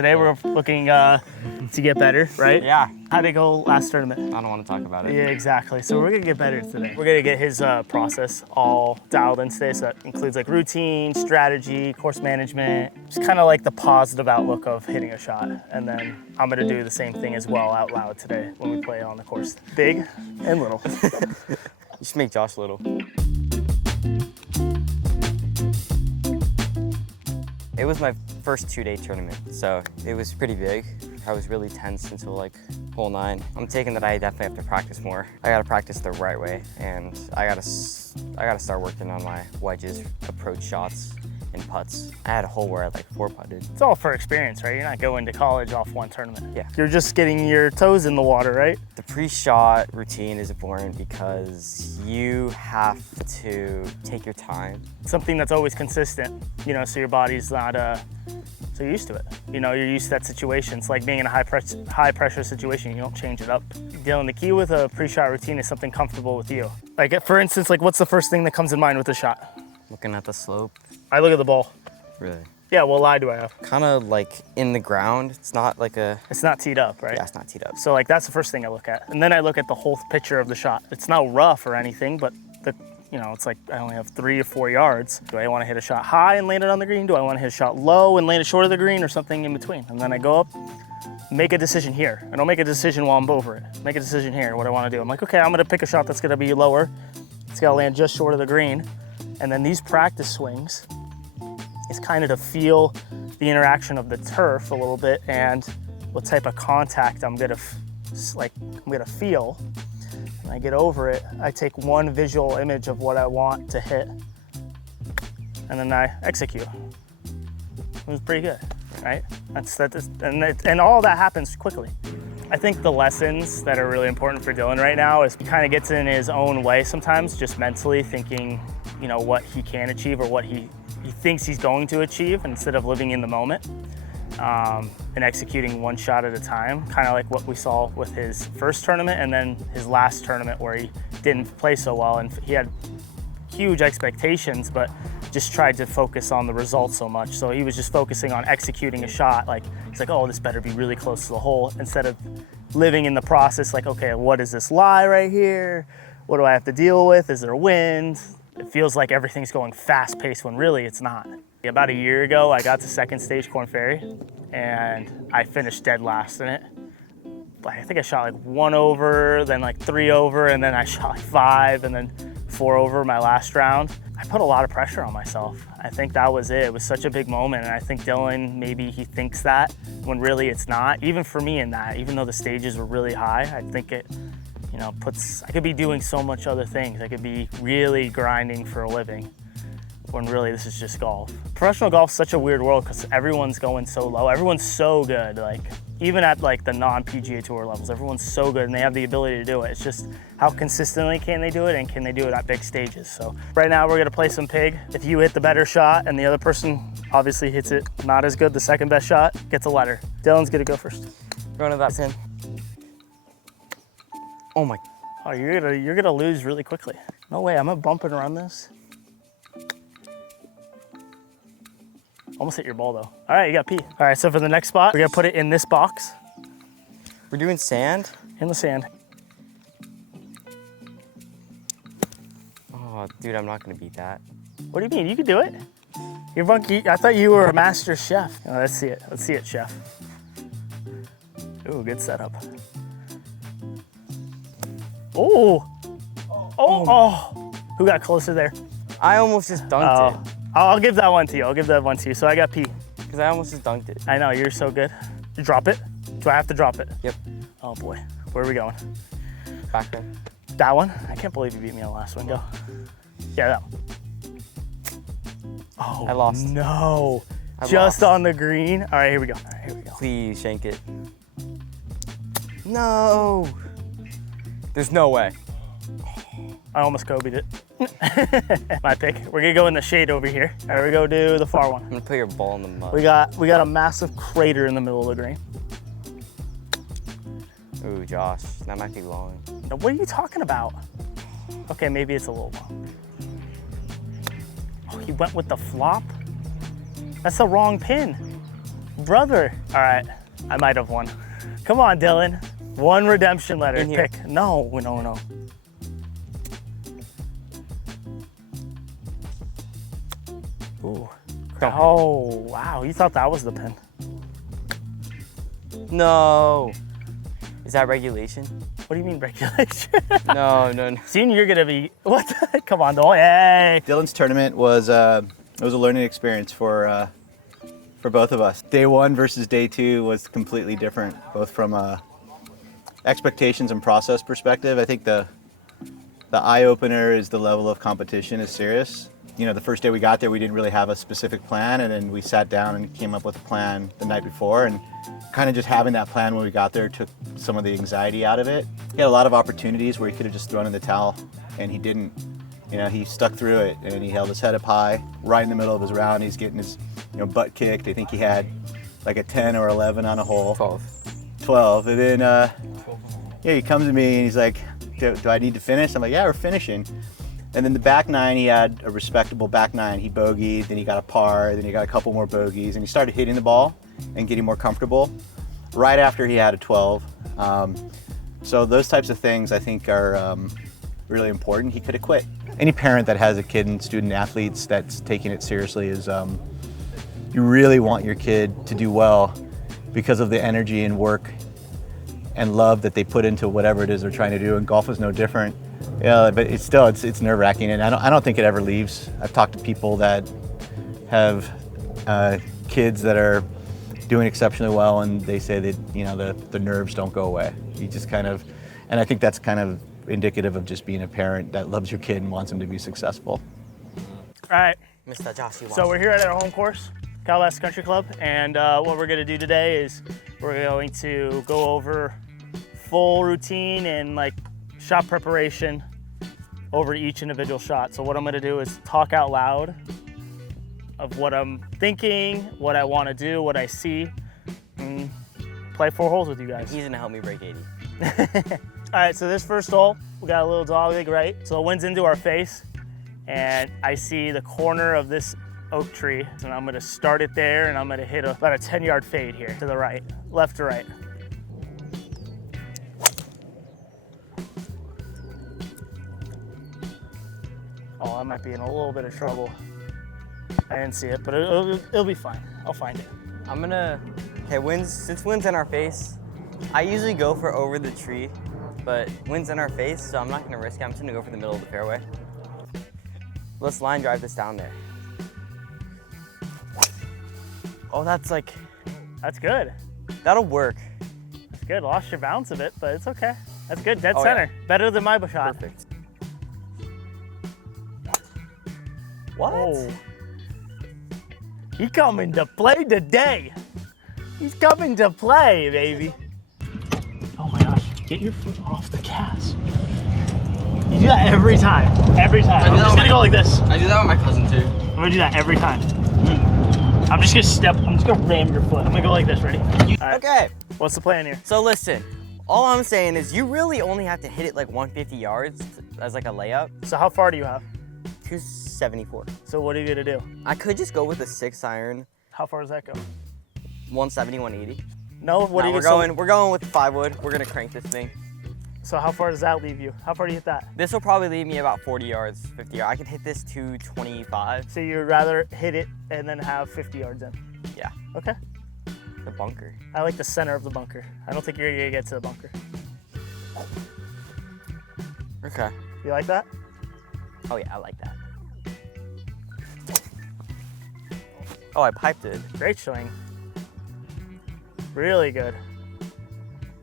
Today we're looking to get better, right? Yeah. How'd it go last tournament? I don't want to talk about it. Yeah, exactly. So we're gonna get better today. We're gonna get his process all dialed in today. So that includes like routine, strategy, course management. Just kind of like the positive outlook of hitting a shot. And then I'm gonna do the same thing as well out loud today when we play on the course. Big and little. You should make Josh little. It was my first 2-day tournament, so it was pretty big. I was really tense until like hole 9. I'm taking that I definitely have to practice more. I gotta practice the right way, and I gotta start working on my wedges, approach shots, and putts. I had a hole where I like 4-putted. It's all for experience, right? You're not going to college off one tournament. Yeah. You're just getting your toes in the water, right? The pre-shot routine is important because you have to take your time. Something that's always consistent, you know, so your body's not so used to it. You know, you're used to that situation. It's like being in a high pressure situation. You don't change it up. Dylan, the key with a pre-shot routine is something comfortable with you. Like, for instance, like what's the first thing that comes in mind with a shot? Looking at the slope. I look at the ball. Really? Yeah, what lie do I have? Kind of like in the ground. It's not like a... It's not teed up, right? Yeah, it's not teed up. So like that's the first thing I look at. And then I look at the whole picture of the shot. It's not rough or anything, but you know, it's like I only have 3 or 4 yards. Do I want to hit a shot high and land it on the green? Do I want to hit a shot low and land it short of the green, or something in between? And then I go up, make a decision here. I don't make a decision while I'm over it. Make a decision here, what I want to do. I'm like, okay, I'm going to pick a shot that's going to be lower. It's got to land just short of the green. And then these practice swings is kind of to feel the interaction of the turf a little bit and what type of contact I'm gonna feel. When I get over it, I take one visual image of what I want to hit, and then I execute. It was pretty good, right? And all that happens quickly. I think the lessons that are really important for Dylan right now is he kind of gets in his own way sometimes, just mentally thinking, you know, what he can achieve or what he thinks he's going to achieve instead of living in the moment and executing one shot at a time, kind of like what we saw with his first tournament and then his last tournament where he didn't play so well and he had huge expectations but just tried to focus on the results so much. So he was just focusing on executing a shot. Like, he's like, oh, this better be really close to the hole, instead of living in the process like, okay, what is this lie right here? What do I have to deal with? Is there wind? It feels like everything's going fast paced when really it's not. About a year ago, I got to second stage Corn Ferry and I finished dead last in it. I think I shot like 1 over, then like 3 over, and then I shot like 5 and then 4 over my last round. I put a lot of pressure on myself. I think that was it. It was such a big moment, and I think Dylan, maybe he thinks that when really it's not. Even for me in that, even though the stages were really high, I think it, you know, I could be doing so much other things. I could be really grinding for a living when really this is just golf. Professional golf is such a weird world because everyone's going so low. Everyone's so good. Like, even at like the non-PGA Tour levels, everyone's so good and they have the ability to do it. It's just how consistently can they do it, and can they do it at big stages? So right now we're gonna play some pig. If you hit the better shot and the other person obviously hits it not as good, the second best shot gets a letter. Dylan's gonna go first. Going to that pin. Oh my. Oh, you're gonna lose really quickly. No way, I'm gonna bump it around this. Almost hit your ball though. All right, you got P. All right, so for the next spot, we're gonna put it in this box. We're doing sand? In the sand. Oh, dude, I'm not gonna beat that. What do you mean? You can do it. You're funky. I thought you were a master chef. Oh, let's see it. Let's see it, chef. Ooh, good setup. Oh. Oh. Who got closer there? I almost just dunked it. I'll give that one to you. I'll give that one to you. So I got P. Because I almost just dunked it. I know, you're so good. You drop it? Do I have to drop it? Yep. Oh boy. Where are we going? Back in. That one? I can't believe you beat me on the last one. Go. Yeah, that one. Oh, I lost. No. I Just lost. on the green. All right, here we go. All right, here we go. Please shank it. No. There's no way. I almost Kobe'd it. My pick. We're gonna go in the shade over here. All right, we go do the far one. I'm gonna put your ball in the mud. We got a massive crater in the middle of the green. Ooh, Josh, that might be long. Now, what are you talking about? Okay, maybe it's a little long. Oh, he went with the flop? That's the wrong pin. Brother. All right, I might have won. Come on, Dylan. One redemption letter. In here. Pick. No. Ooh. Oh, wow. You thought that was the pin. No. Is that regulation? What do you mean regulation? No. Soon you're gonna be, what the, come on, Dylan, hey. Dylan's tournament was it was a learning experience for both of us. Day one versus day two was completely different, both from expectations and process perspective. I think the eye opener is the level of competition is serious. You know, the first day we got there, we didn't really have a specific plan, and then we sat down and came up with a plan the night before, and kind of just having that plan when we got there took some of the anxiety out of it. He had a lot of opportunities where he could have just thrown in the towel, and he didn't. You know, he stuck through it, and he held his head up high. Right in the middle of his round, he's getting his butt kicked. I think he had like a 10 or 11 on a hole. 12. And then he comes to me and he's like, do I need to finish? I'm like, yeah, we're finishing. And then the back nine, he had a respectable back nine. He bogeyed, then he got a par, then he got a couple more bogeys, and he started hitting the ball and getting more comfortable right after he had a 12. So those types of things I think are really important. He could have quit. Any parent that has a kid and student athletes that's taking it seriously is you really want your kid to do well because of the energy and work and love that they put into whatever it is they're trying to do, and golf is no different. Yeah, but it's still it's nerve-wracking, and I don't think it ever leaves. I've talked to people that have kids that are doing exceptionally well, and they say that the nerves don't go away. You just kind of, and I think that's kind of indicative of just being a parent that loves your kid and wants them to be successful. All right. Mr. Josh, So we're here at our home course, Calabasas Country Club, and what we're gonna do today is we're going to go over full routine and like shot preparation over each individual shot. So what I'm gonna do is talk out loud of what I'm thinking, what I wanna do, what I see, and play 4 holes with you guys. He's gonna help me break 80. All right, so this first hole, we got a little dog leg right. So the wind's into our face, and I see the corner of this oak tree, and I'm gonna start it there, and I'm gonna hit about a 10-yard fade here to the right, left to right. Oh, I might be in a little bit of trouble. I didn't see it, but it'll be fine. I'll find it. Since wind's in our face, I usually go for over the tree, but wind's in our face, so I'm not gonna risk it. I'm just gonna go for the middle of the fairway. Let's line drive this down there. Oh, that's good. that'll work. That's good. Lost your bounce a bit, but it's okay. That's good. Dead Oh, center. Yeah. Better than my shot. Perfect. What? Oh. He coming to play today. He's coming to play, baby. Oh my gosh, get your foot off the gas. You do that every time. Every time. I'm just gonna go like this. I do that with my cousin too. I'm gonna do that every time. I'm just gonna ram your foot. I'm gonna go like this, ready? All right. Okay. What's the plan here? So listen, all I'm saying is you really only have to hit it like 150 yards as like a layup. So how far do you have? 274. So what are you gonna do? I could just go with a 6-iron, How far does that go? 170, 180. No, what are you We're going with 5 wood. We're gonna crank this thing. So how far does that leave you? How far do you hit that? This will probably leave me about 40 yards, 50 yards. I could hit this 225. So you'd rather hit it and then have 50 yards in? Yeah. Okay. The bunker. I like the center of the bunker. I don't think you're gonna get to the bunker. Okay. You like that? Oh yeah, I like that. Oh, I piped it. Great swing. Really good.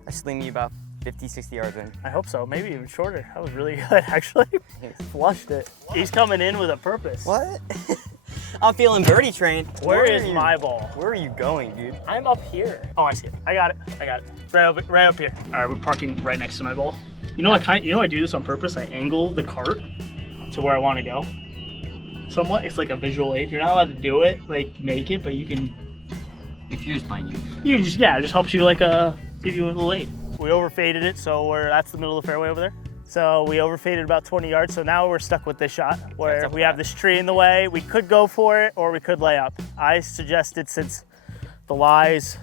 I should leave me about 50, 60 yards in. I hope so. Maybe even shorter. That was really good, actually. Flushed it. He's coming in with a purpose. What? I'm feeling birdie trained. Where is my ball? Where are you going, dude? I'm up here. Oh, I see it. I got it. Right up here. All right, we're parking right next to my ball. You know, I do this on purpose. I angle the cart to where I want to go. Somewhat, it's like a visual aid. You're not allowed to do it, like make it, but you can. Confused by you. You can just, it just helps you give you a little aid. We overfaded it, so that's the middle of the fairway over there. So we overfaded about 20 yards. So now we're stuck with this shot where we have this tree in the way. We could go for it or we could lay up. I suggested, since the lies,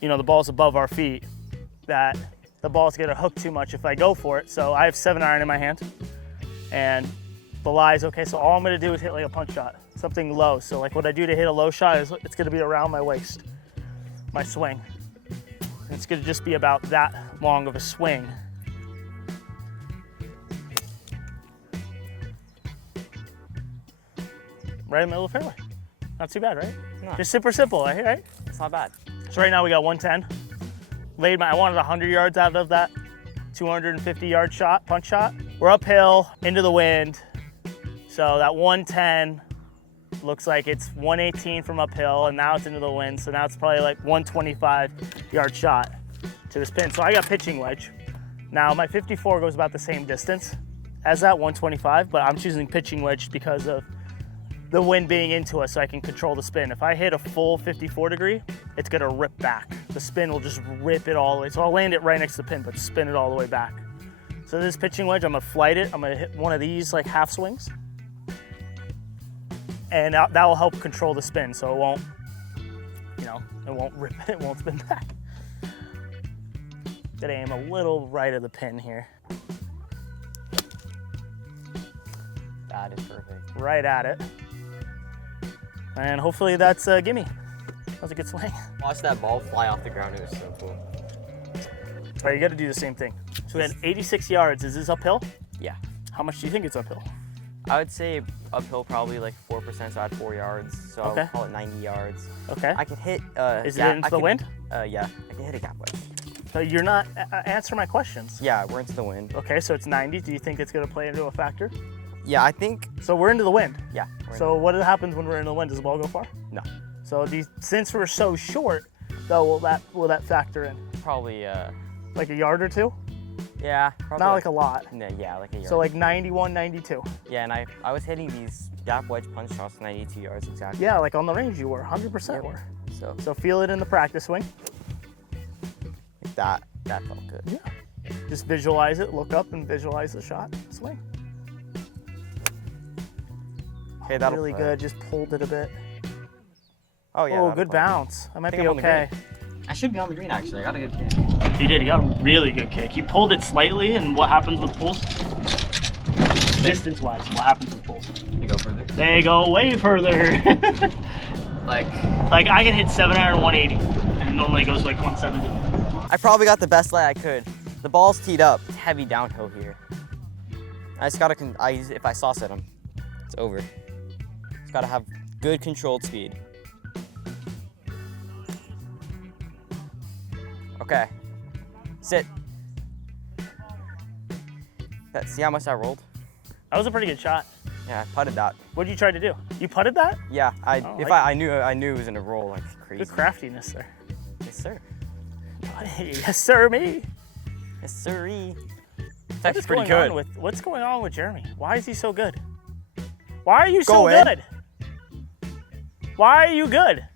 you know, the ball's above our feet, that the ball's gonna hook too much if I go for it. So I have 7-iron in my hand, and the lies, okay, so all I'm gonna do is hit like a punch shot, something low. So like what I do to hit a low shot is it's gonna be around my waist, my swing. And it's gonna just be about that long of a swing. Right in the middle of the fairway. Not too bad, right? No. Just super simple, right? It's not bad. So right now we got 110. I wanted 100 yards out of that 250-yard shot, punch shot. We're uphill, into the wind. So that 110 looks like it's 118 from uphill, and now it's into the wind. So now it's probably like 125-yard shot to this pin. So I got pitching wedge. Now my 54 goes about the same distance as that 125, but I'm choosing pitching wedge because of the wind being into us, so I can control the spin. If I hit a full 54 degree, it's gonna rip back. The spin will just rip it all the way. So I'll land it right next to the pin, but spin it all the way back. So this pitching wedge, I'm gonna flight it. I'm gonna hit one of these like half swings. And that will help control the spin, so it won't, you know, it won't rip it, it won't spin back. Gotta aim a little right of the pin here. That is perfect. Right at it. And hopefully that's a gimme. That was a good swing. Watch that ball fly off the ground. It was so cool. All right, you gotta do the same thing. So we had 86 yards. Is this uphill? Yeah. How much do you think it's uphill? I would say uphill probably like 4%, so I had 4 yards. So Okay. I'll call it 90 yards. Okay. I can hit. Is it into the wind? Yeah, I can hit a gap wedge. So you're not answer my questions. Yeah, we're into the wind. Okay, so it's 90. Do you think it's gonna play into a factor? Yeah, I think. So we're into the wind. Yeah. We're So what happens when we're in the wind? Does the ball go far? No. So since we're so short, though, will that factor in? Probably. Like a yard or two? Yeah. Probably Not like a lot. No, yeah, like a yard. So like 91, 92. Yeah, and I was hitting these gap wedge punch shots 92 yards exactly. Yeah, like on the range you were, 100% were. So feel it in the practice swing. that felt good. Yeah. Just visualize it, look up and visualize the shot, swing. Okay, that'll really play. good, just pulled it a bit. Oh yeah. Oh, that'll good play. bounce. I might think be I'm on the okay. I should be on the green actually. I got a good kick. He did, he got a really good kick. He pulled it slightly, and what happens with pulls? Distance-wise, what happens with pulls? You go further. They go way further. Like I can hit 7-iron 180, and it normally goes like 170. I probably got the best lay I could. The ball's teed up. It's heavy downhill here. I just gotta, if I sauce it, it's over. Just gotta have good controlled speed. Okay, sit. See how much I rolled? That was a pretty good shot. Yeah, I putted that. What did you try to do? You putted that? Yeah, I knew it was gonna roll like crazy. Good craftiness there. Yes, sir. Yes, sir, me. Yes, sirree. It's What's actually pretty going good. on what's going on with Jeremy? Why is he so good? Why are you so Go in. good? Why are you good?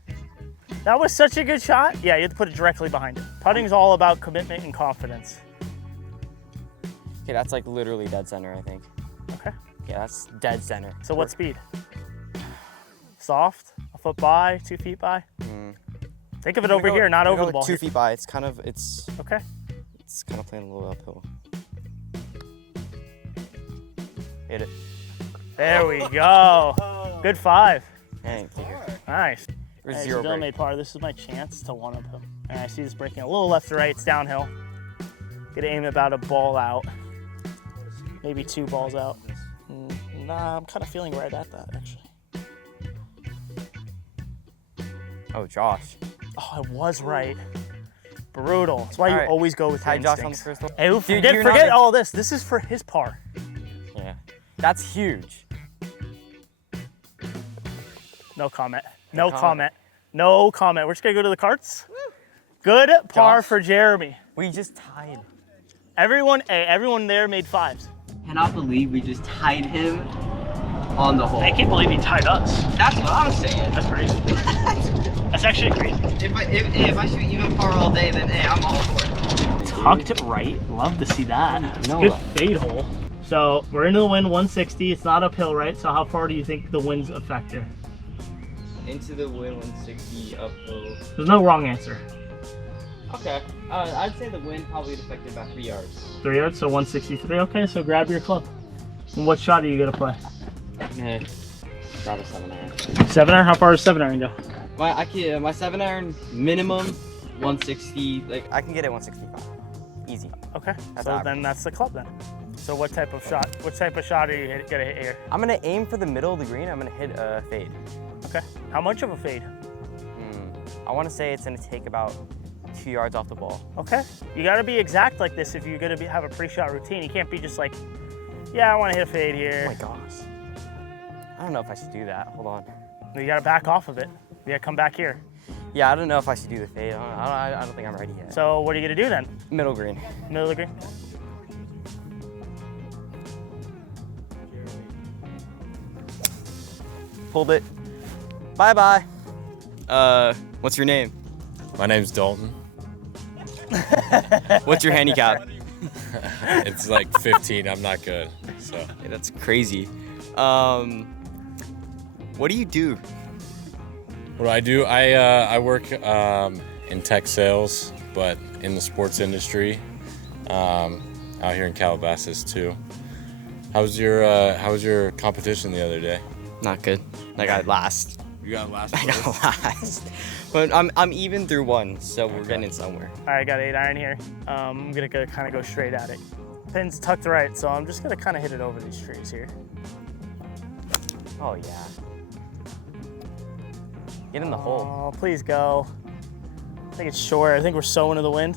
That was such a good shot. Yeah, you have to put it directly behind it. Putting's all about commitment and confidence. Okay, that's like literally dead center, I think. Okay. Yeah, that's dead center. So what speed? Soft? A foot by? 2 feet by? Think of it over here, not over the ball. 2 feet by. It's kind of Okay. It's kind of playing a little uphill. Hit it. There we go. Good 5. Thank you. Nice. Or Hey, zero so Dylan break. made par. This is my chance to one-up him. And I see this breaking a little left to right. It's downhill. Gonna aim about a ball out. Maybe 2 balls out. Nah, I'm kind of feeling right at that, actually. Oh, Josh. Oh, I was right. Brutal. That's why you Alright. always go with your Tied Josh on the instincts. first one. Hey, Dude, you're forget not- all this. This is for his par. Yeah. That's huge. No comment. No comment. comment. No comment. We're just gonna go to the carts. Good par Josh. for Jeremy. We just tied. Everyone there made 5s. cannot believe we just tied him on the hole. I can't believe he tied us. That's what I'm saying. That's crazy. That's actually crazy. If I shoot even par all day, then hey, I'm all for it. Tucked it right. Love to see that. It's a good fade hole. So we're into the wind 160. It's not uphill, right? So how far do you think the wind's a factor? Into the wind, 160 uphill. There's no wrong answer. Okay. I'd say the wind probably affected about 3 yards. 3 yards, so 163. Okay, so grab your club. And what shot are you gonna play? Yeah. Grab a 7-iron. 7-iron? How far does 7-iron go? My 7-iron minimum 160. Like I can get it 165. Easy. Okay, That's so average. then that's the club then. So what type of shot? What type of shot are you gonna hit here? I'm gonna aim for the middle of the green. I'm gonna hit a fade. Okay. How much of a fade? I want to say it's gonna take about 2 yards off the ball. Okay. You got to be exact like this if you're gonna have a pre-shot routine. You can't be just like, yeah, I want to hit a fade here. Oh my gosh. I don't know if I should do that. Hold on. You got to back off of it. You got to come back here. Yeah, I don't know if I should do the fade. I don't think I'm ready yet. So what are you gonna do then? Middle green. Middle of the green. Pulled it. Bye bye. What's your name? My name's Dalton. What's your handicap? It's like 15. I'm not good. So Hey, that's crazy. What do you do? what do? I work in tech sales, but in the sports industry. Out here in Calabasas too. How was your competition the other day? Not good. I got last. You got last I got last. But I'm even through one, so we're getting somewhere. All right, I got 8-iron here. I'm gonna kind of go straight at it. Pin's tucked right, so I'm just gonna kind of hit it over these trees here. Oh yeah. Get in the hole. Oh, please go. I think it's short. I think we're so into the wind.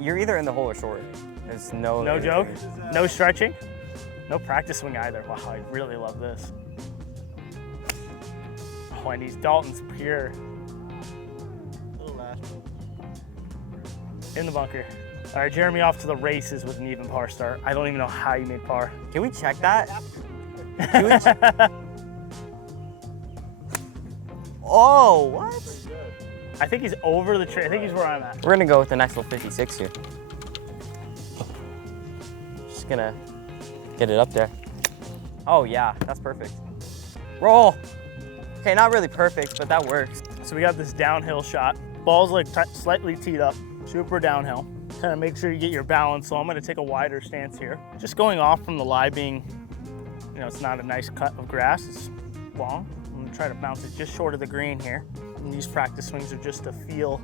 You're either in the hole or short. There's no. No joke. No stretching. No practice swing either. Wow, I really love this. Oh, and these Dalton's pure. In the bunker. All right, Jeremy off to the races with an even par start. I don't even know how you made par. Can we check that? Oh, what? I think he's over the tree. I think he's where I'm at. We're gonna go with the next little 56 here. Just gonna get it up there. Oh yeah, that's perfect. Roll. Okay, not really perfect, but that works. So we got this downhill shot. Ball's like slightly teed up, super downhill. Kind of make sure you get your balance. So I'm gonna take a wider stance here. Just going off from the lie being, it's not a nice cut of grass, it's long. I'm gonna try to bounce it just short of the green here. And these practice swings are just to feel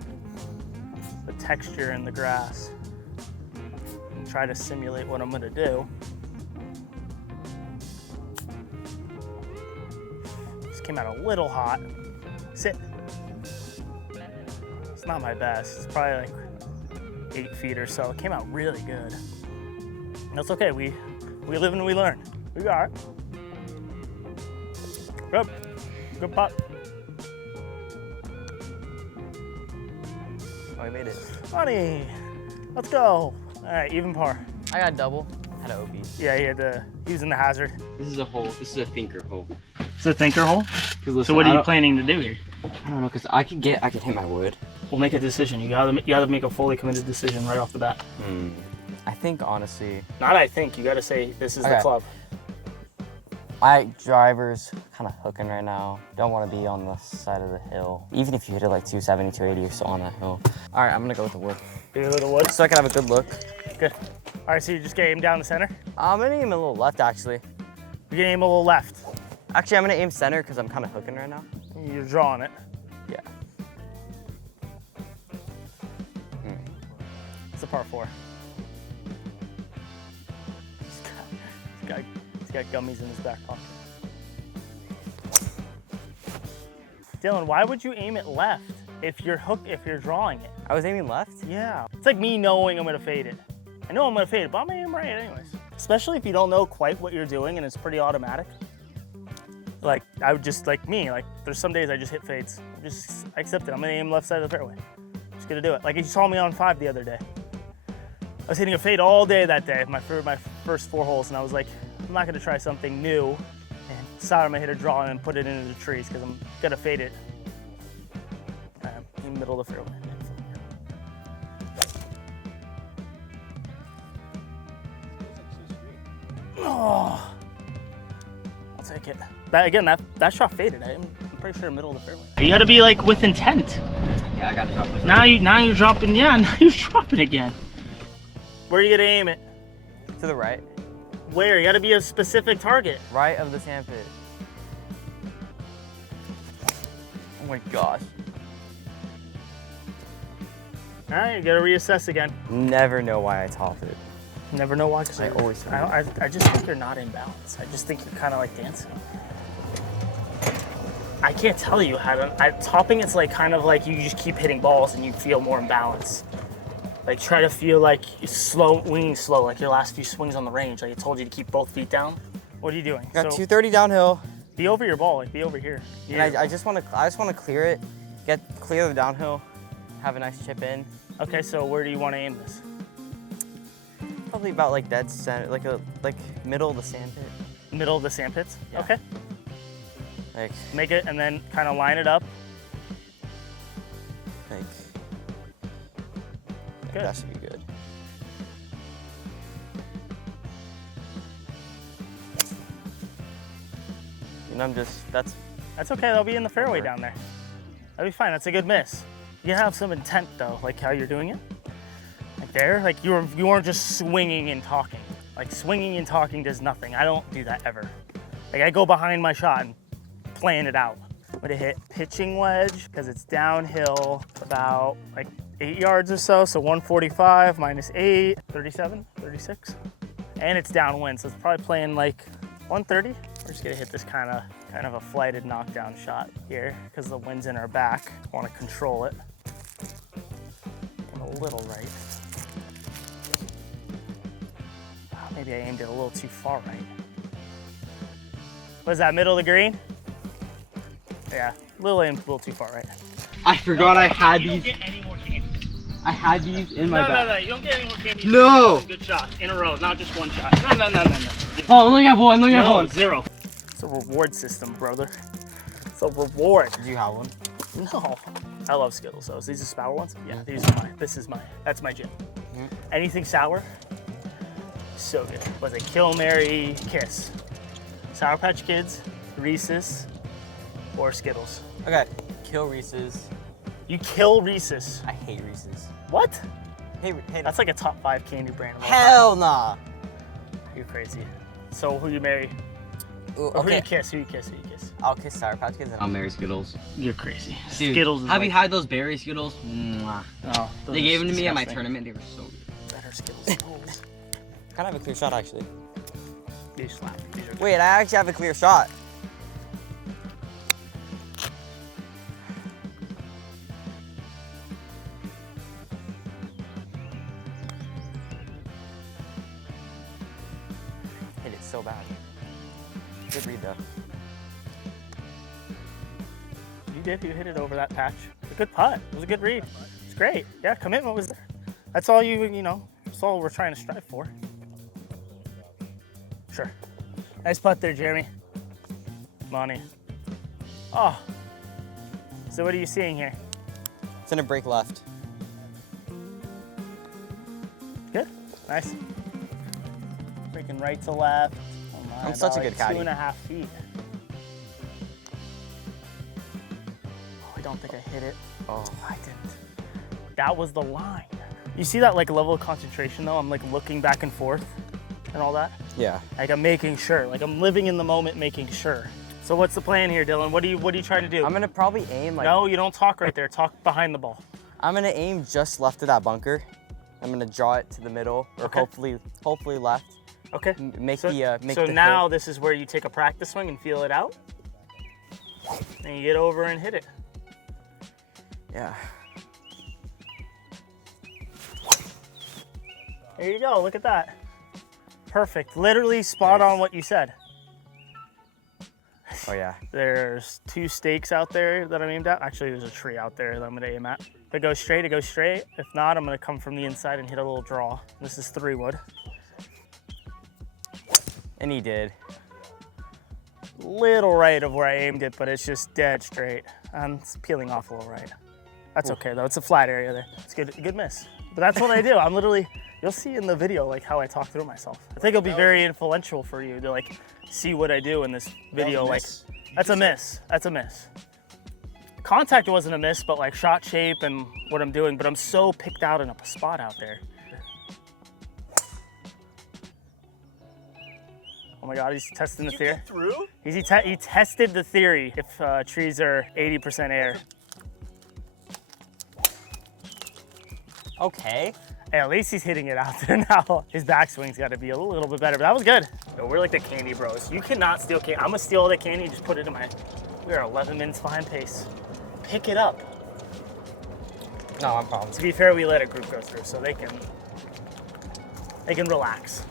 the texture in the grass and try to simulate what I'm gonna do. This came out a little hot. Sit. It's not my best. It's probably like 8 feet or so. It came out really good. That's okay. We live and we learn. We got it. Good putt. Oh, we made it. Honey, let's go. All right, even par. I got double. Had an OB. Yeah, he was in the hazard. This is a hole. This is a thinker hole. It's a thinker hole. Listen, So what are you planning to do here? I don't know, cause I could hit my wood. We'll make a decision. You gotta make a fully committed decision right off the bat. I think honestly, Not I think. You gotta say this is the Okay. club. driver's kind of hooking right now. Don't want to be on the side of the hill. Even if you hit it like 270, 280, you're still on that hill. All right, I'm gonna go with the wood. Do a little wood. So I can have a good look. Good. All right, so you just gonna aim down the center. I'm gonna aim a little left actually. You're gonna aim a little left. Actually, I'm gonna aim center because I'm kind of hooking right now. You're drawing it. Yeah. It's a par 4. He's got gummies in his back pocket. Dylan, why would you aim it left if you're drawing it? I was aiming left. Yeah. It's like me knowing I'm gonna fade it. I know I'm gonna fade it, but I'm gonna aim right anyways. Especially if you don't know quite what you're doing and it's pretty automatic. Like, I would just, like me, like, there's some days I just hit fades. I accept it. I'm gonna aim left side of the fairway. Just gonna do it. Like you saw me on 5 the other day. I was hitting a fade all day that day, my first 4 holes, and I was like, I'm not gonna try something new and decide I'm gonna hit a draw and put it into the trees because I'm gonna fade it in the middle of the fairway. Oh, I'll take it. That shot faded. I'm pretty sure middle of the fairway. You gotta be like with intent. Yeah, I got to drop it. Now you're dropping, yeah, now you're dropping again. Where are you gonna aim it? To the right. Where? You gotta be a specific target. Right of the sandpit. Oh my gosh. All right, you gotta reassess again. Never know why I top it. Never know why, because I always I just think you're not in balance. I just think you're kind of like dancing. I can't tell you how to. Topping it's like kind of like you just keep hitting balls and you feel more in balance. Like try to feel like you're winging slow, like your last few swings on the range. Like I told you to keep both feet down. What are you doing? Got 230 downhill. Be over your ball, like be over here. And I just want to clear it, clear the downhill, have a nice chip in. Okay, so where do you want to aim this? Probably about like dead center, like middle of the sandpit. Middle of the sandpits? Yeah. Okay. Like Make it and then kind of line it up. Good. That should be good. And I'm just that's okay, they'll be in the fairway down there. That'll be fine, that's a good miss. You have some intent though, like how you're doing it. Like there, like you weren't just swinging and talking. Like swinging and talking does nothing. I don't do that ever. Like I go behind my shot and plan it out. I'm gonna hit pitching wedge because it's downhill about like 8 yards or so. So 145 minus 8, 37, 36. And it's downwind, so it's probably playing like 130. We're just gonna hit this kind of a flighted knockdown shot here because the wind's in our back. I want to control it. And a little right. Maybe I aimed it a little too far right. Was that middle of the green? Yeah, aimed a little too far right. I forgot I had You these. don't get any more candy. I had these in my No, bag. you don't get any more candy. No. Good shot in a row, not just one shot. No. Oh, look at one. Look at No, one. 0. It's a reward system, brother. It's a reward. Do you have one? No. I love Skittles, though. These are sour ones? Yeah, these are mine. This is mine. That's my gym. Anything sour? So good. Was it Kill, Marry, Kiss? Sour Patch Kids, Reese's, or Skittles? Okay. Kill Reese's. You kill Reese's. I hate Reese's. What? Hey, That's like a top 5 candy brand. of all hell nah. time. You're crazy. So who you marry? Ooh, Or who you okay. kiss? Who you kiss? Who you kiss? I'll kiss Sour Patch Kids. I'll marry Skittles. You're crazy. Dude, Skittles is have like, you had those berry Skittles? Mwah. Oh, those They are gave them to me at my disgusting. tournament. They were so good. Better Skittles. Kind of have a clear shot actually. You slap. These are Wait, I actually have a clear shot. Hit it so bad. Good read though. You did. You hit it over that patch. A good putt. It was a good read. It's great. Yeah, commitment was there. That's all you know. That's all we're trying to strive for. Sure. Nice putt there, Jeremy. Money. Oh. So what are you seeing here? It's in a break left. Good. Nice. Freaking right to left. Oh my, I'm such a about good caddy. 2.5 feet. Oh, I don't think I hit it. Oh. I didn't. That was the line. You see that like level of concentration though? I'm like looking back and forth and all that. Yeah. Like I'm making sure. Like I'm living in the moment, making sure. So what's the plan here, Dylan? What are you trying to do? I'm gonna probably aim like. No, you don't talk right there. Talk behind the ball. I'm gonna aim just left of that bunker. I'm gonna draw it to the middle, or Okay. hopefully left. Okay. Make So, make so the now hill. this is where you take a practice swing and feel it out. And you get over and hit it. Yeah. There you go. Look at that. Perfect. Literally spot on what you said. Oh yeah. There's 2 stakes out there that I'm aimed at. Actually, there's a tree out there that I'm gonna aim at. If it goes straight, it goes straight. If not, I'm gonna come from the inside and hit a little draw. This is 3 wood. And he did. Little right of where I aimed it, but it's just dead straight. It's peeling off a little right. That's okay though. It's a flat area there. It's good miss. But that's what I do. I'm literally, you'll see in the video like how I talk through myself. I think it'll be very influential for you to like see what I do in this video. Like, that's a miss. That's a miss. contact wasn't a miss, but like shot shape and what I'm doing, but I'm so picked out in a spot out there. Oh my God, he's testing the theory. Through? He tested the theory if trees are 80% air. Okay. Hey, at least he's hitting it out there now. His backswing's got to be a little bit better, but that was good. Yo, we're like the candy bros. You cannot steal candy. I'm gonna steal all the candy and just put it in my, we're 11 minutes behind pace. Pick it up. No, I'm problem. To be fair, we let a group go through, so they can relax.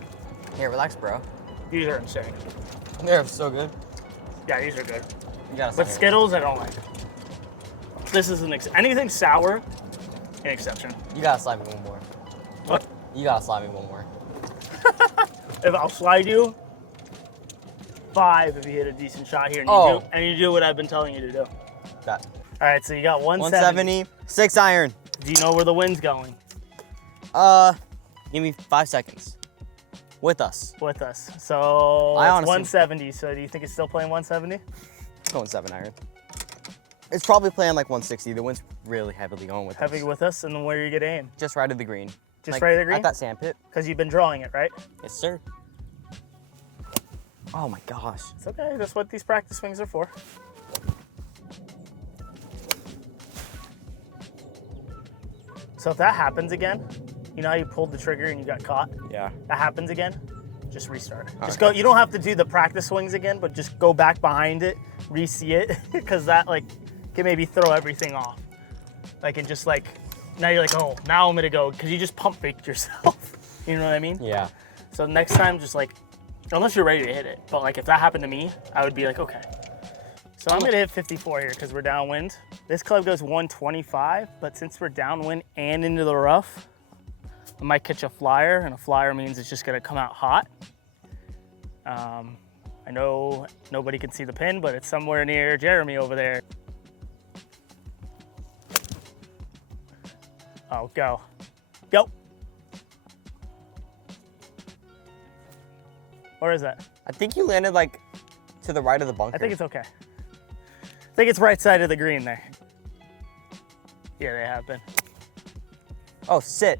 Here, relax, bro. These are insane. They're so good. Yeah, these are good. You gotta But sign it. Skittles, I don't like. This is anything sour, an exception. You gotta slide me one more. What? You gotta slide me one more. If I'll slide you 5 if you hit a decent shot here, and you do what I've been telling you to do. Got All right, so you got 170. 170, 6 iron. Do you know where the wind's going? Give me 5 seconds. With us. With us. So I it's honestly- 170. So do you think it's still playing 170? Going 7 iron. It's probably playing like 160. The wind's really heavily going with Heavy us. with us, and then where you get aim? Just right of the green. Just right of the green? At that sand pit. Because you've been drawing it, right? Yes, sir. Oh my gosh. It's okay. That's what these practice swings are for. So if that happens again, you know how you pulled the trigger and you got caught? Yeah. That happens again, just restart. Just Okay. go. You don't have to do the practice swings again, but just go back behind it, re-see it, because that like can maybe throw everything off. Like and just like now you're like, oh, now I'm gonna go, because you just pump faked yourself. You know what I mean? Yeah. So next time, just like, unless you're ready to hit it, but like if that happened to me, I would be like, okay. So I'm gonna hit 54 here because we're downwind. This club goes 125, but since we're downwind and into the rough, I might catch a flyer, and a flyer means it's just gonna come out hot. I know nobody can see the pin, but it's somewhere near Jeremy over there. Oh, go. Go. Where is that? I think you landed like to the right of the bunker. I think it's okay. I think it's right side of the green there. Yeah, they have been. Oh, sit.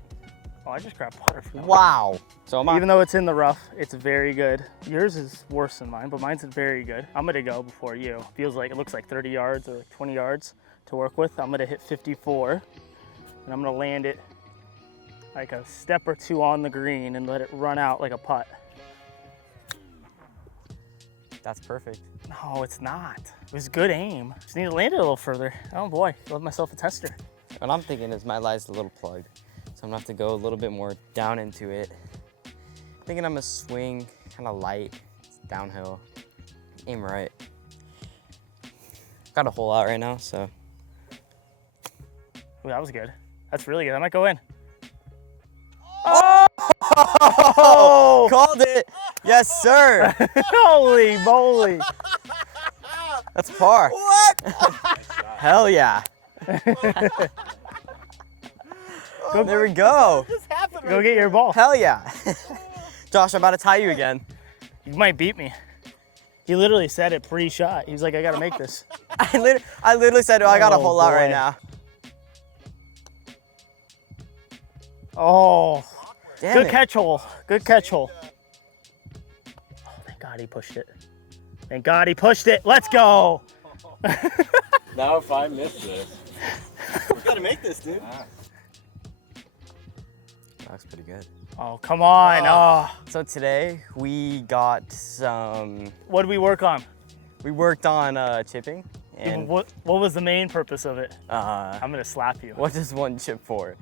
Oh, I just grabbed putter from Wow. So am I. Even though it's in the rough, it's very good. Yours is worse than mine, but mine's very good. I'm gonna go before you. Feels like, it looks like 30 yards or like 20 yards to work with. I'm gonna hit 54, and I'm gonna land it like a step or two on the green and let it run out like a putt. That's perfect. No, it's not. It was good aim. Just need to land it a little further. Oh boy, love myself a tester. What I'm thinking is my lie's the little plug. So I'm gonna have to go a little bit more down into it. Thinking I'm gonna swing kind of light, it's downhill, aim right. Got a hole out right now, so. Ooh, that was good. That's really good. That might go in. Oh! Called it! Yes, sir! Holy moly. That's par. What? Hell yeah. There we go. Go get your ball. Hell yeah. Josh, I'm about to tie you again. You might beat me. He literally said it pre-shot. He was like, I gotta make this. I literally said, I got a Oh, hole out right boy. now. Oh, Damn good it. catch hole. Good catch hole. Oh, thank God he pushed it. Thank God he pushed it. Let's go. Now if I miss this. We gotta make this, dude. That looks pretty good. Oh, come on. Oh. So today we got some, What did we work on? we worked on chipping. And What was the main purpose of it? uh, I'm gonna slap you. what does one chip for?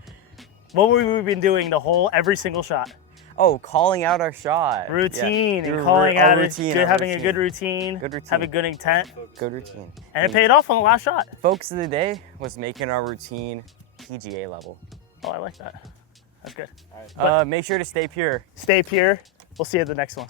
What were we been doing every single shot? Oh, calling out our shot. Routine Yeah. and calling out it. routine, Good, our having a routine. good routine. Good routine. Having good intent. Good routine. And it paid off on the last shot. Focus of the day was making our routine PGA level. Oh, I like that. That's good. Make sure to stay pure. Stay pure. We'll see you at the next one.